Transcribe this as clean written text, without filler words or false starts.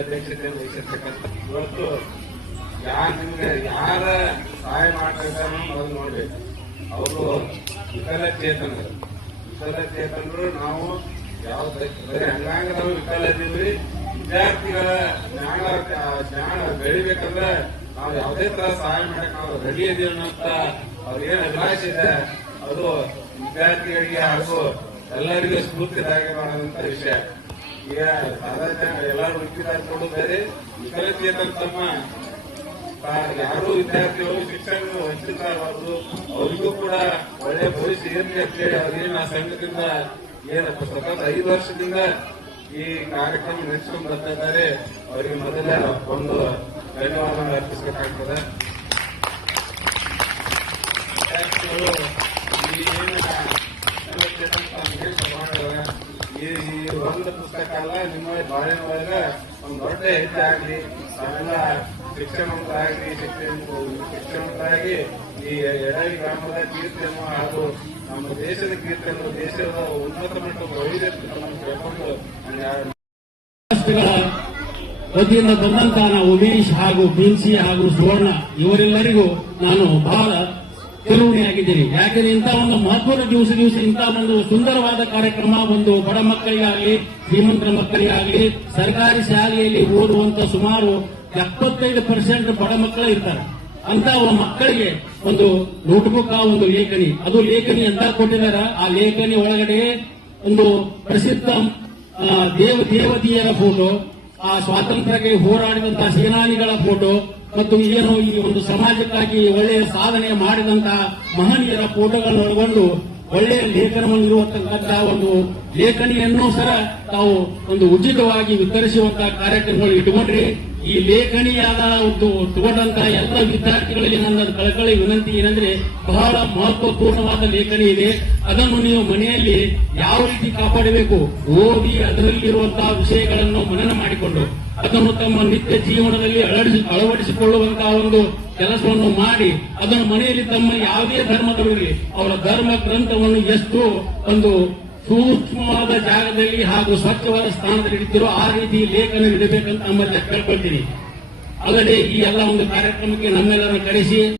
ಅಧ್ಯಕ್ಷತೆಯನ್ನು ವಹಿಸಿರ್ತಕ್ಕಂಥ ಇವತ್ತು ನಿಮ್ಗೆ ಯಾರ ಸಹಾಯ ಮಾಡ್ತಿರ್ತಾರೋ ಮೊದಲು ನೋಡ್ಬೇಕು. ಅವರು ವಿಕಲಚೇತನರು ನಾವು ಯಾವ ಬರೀ ಅಂಗಾಂಗದವರು ವಿಕಲ ಇದೀವಿ. ವಿದ್ಯಾರ್ಥಿಗಳ ಜ್ಞಾನ ಬೆಳಿಬೇಕಂದ್ರೆ ನಾವು ಯಾವುದೇ ತರ ಸಹಾಯ ಮಾಡಕ್ ನಾವು ರೆಡಿ ಇದೀವಿ ಅನ್ನೋಂತ ಅವ್ರಿಗೇನು ಅಭಿಲಾಷೆ ಇದೆ ಅದು ವಿದ್ಯಾರ್ಥಿಗಳಿಗೆ ಹಾಗೂ ಎಲ್ಲರಿಗೂ ಸ್ಫೂರ್ತಿದಾಯಕ ಮಾಡುವಂತ ವಿಷಯ. ಈಗ ಸಾಧಾರಣ ಎಲ್ಲರೂ ವಿದ್ಯಾರ್ಥಿಗಳು ಬೇರೆ ವಿಕಲಚೇತನ ತಮ್ಮ ಯಾರು ವಿದ್ಯಾರ್ಥಿಗಳು ಶಿಕ್ಷಣ ವಂಚಿತರಾಗಬಾರದು, ಅವರಿಗೂ ಕೂಡ ಒಳ್ಳೆ ಭವಿಷ್ಯ ಇರಲಿ ಅಂತೇಳಿ ಅವ್ರೇನು ಆ ಸಂಘದಿಂದ ಏನಪ್ಪ ಸತತ 5 ವರ್ಷದಿಂದ ಈ ಕಾರ್ಯಕ್ರಮ ನಡೆಸಿಕೊಂಡು ಬರ್ತಾ ಇದ್ದಾರೆ. ಅವರಿಗೆ ಮೊದಲ ಒಂದು ಧನ್ಯವಾದ ಅರ್ಪಿಸಬೇಕಾಗ್ತದೆ. ಈ ಒಂದು ಪುಸ್ತಕ ಅಲ್ಲ, ನಿಮ್ಮ ಬಾಳಿನ ಒಳಗೆ ಒಂದು ದೊಡ್ಡ ಹೆಜ್ಜೆ ಆಗ್ಲಿ, ತಾವೆಲ್ಲ ಶಿಕ್ಷಣರಾಗಿ ಈ ಎಡಾಯಿ ಗ್ರಾಮದ ಕೀರ್ತಿಯನ್ನು ಹಾಗೂ ನಮ್ಮ ದೇಶದ ಕೀರ್ತಿಯನ್ನು ದೇಶದ ಉನ್ನತ ಮಟ್ಟದ ವೈದ್ಯರು ವತಿಯಿಂದ ಬಂದಂತಹ ಉಮೇಶ್ ಹಾಗೂ ಬೀನ್ಸಿ ಹಾಗೂ ಸುವರ್ಣ ಇವರೆಲ್ಲರಿಗೂ ನಾನು ಬಹಳ ತಿರುವಣಿಯಾಗಿದ್ದೀನಿ. ಯಾಕೆಂದ್ರೆ ಇಂಥ ಒಂದು ಮಹತ್ವದ ದಿವಸ ಇಂಥ ಒಂದು ಸುಂದರವಾದ ಕಾರ್ಯಕ್ರಮ ಒಂದು ಬಡ ಮಕ್ಕಳಿಗಾಗಲಿ ಶ್ರೀಮಂತರ ಮಕ್ಕಳಿಗಾಗಲಿ ಸರ್ಕಾರಿ ಶಾಲೆಯಲ್ಲಿ ಓದುವಂತ ಸುಮಾರು 75% ಬಡ ಮಕ್ಕಳು ಇರ್ತಾರೆ. ಅಂತ ಮಕ್ಕಳಿಗೆ ಒಂದು ನೋಟ್ಬುಕ್ ಒಂದು ಲೇಖನಿ, ಅದು ಲೇಖನಿ ಅಂತ ಕೊಟ್ಟಿದ್ದಾರೆ. ಆ ಲೇಖನಿ ಒಳಗಡೆ ಒಂದು ಪ್ರಸಿದ್ಧ ದೇವತೆಯರ ಫೋಟೋ, ಆ ಸ್ವಾತಂತ್ರ್ಯಕ್ಕೆ ಹೋರಾಡಿದಂತಹ ಸೇನಾನಿಗಳ ಫೋಟೋ ಮತ್ತು ಏನು ಈ ಒಂದು ಸಮಾಜಕ್ಕಾಗಿ ಒಳ್ಳೆಯ ಸಾಧನೆ ಮಾಡಿದಂತಹ ಮಹನೀಯರ ಫೋಟೋಗಳನ್ನು ಒಳಗೊಂಡು ಒಳ್ಳೆಯ ಲೇಖನವನ್ನು ಇರುವಂತಹ ಒಂದು ಲೇಖನಿಯನ್ನು ಸಹ ತಾವು ಒಂದು ಉಚಿತವಾಗಿ ವಿತರಿಸುವಂತಹ ಕಾರ್ಯಕ್ರಮಗಳು ಇಟ್ಟುಕೊಂಡ್ರಿ. ಈ ಲೇಖನಿಯಾದ ಒಂದು ತಗೊಂಡಂತಹ ಎಲ್ಲ ವಿದ್ಯಾರ್ಥಿಗಳಲ್ಲಿ ನನ್ನ ಕಳಕಳಿ ವಿನಂತಿ ಏನಂದ್ರೆ, ಬಹಳ ಮಹತ್ವಪೂರ್ಣವಾದ ಲೇಖನಿ ಇದೆ. ಅದನ್ನು ನೀವು ಮನೆಯಲ್ಲಿ ಯಾವ ರೀತಿ ಕಾಪಾಡಬೇಕು, ಓದಿ ಅದರಲ್ಲಿರುವಂತಹ ವಿಷಯಗಳನ್ನು ಮನನ ಮಾಡಿಕೊಂಡು ಅದನ್ನು ತಮ್ಮ ನಿತ್ಯ ಜೀವನದಲ್ಲಿ ಅಳವಡಿಸಿಕೊಳ್ಳುವಂತಹ ಒಂದು ಕೆಲಸವನ್ನು ಮಾಡಿ ಅದನ್ನು ಮನೆಯಲ್ಲಿ ತಮ್ಮ ಯಾವುದೇ ಧರ್ಮದವರಿಗೆ ಅವರ ಧರ್ಮ ಗ್ರಂಥವನ್ನು ಎಷ್ಟು ಒಂದು ಸೂಕ್ಷ್ಮವಾದ ಜಾಗದಲ್ಲಿ ಹಾಗೂ ಸ್ವಚ್ಛವಾದ ಸ್ಥಾನದಲ್ಲಿ ಇಡ್ತಿರೋ ಆ ರೀತಿ ಲೇಖನ ಇಡಬೇಕಂತ ನಮ್ಮಲ್ಲಿ ಕೇಳ್ಕೊಳ್ತೀನಿ. ಅಲ್ಲದೆ ಈ ಎಲ್ಲ ಒಂದು ಕಾರ್ಯಕ್ರಮಕ್ಕೆ ನಮ್ಮೆಲ್ಲರನ್ನು ಕರೆಸಿ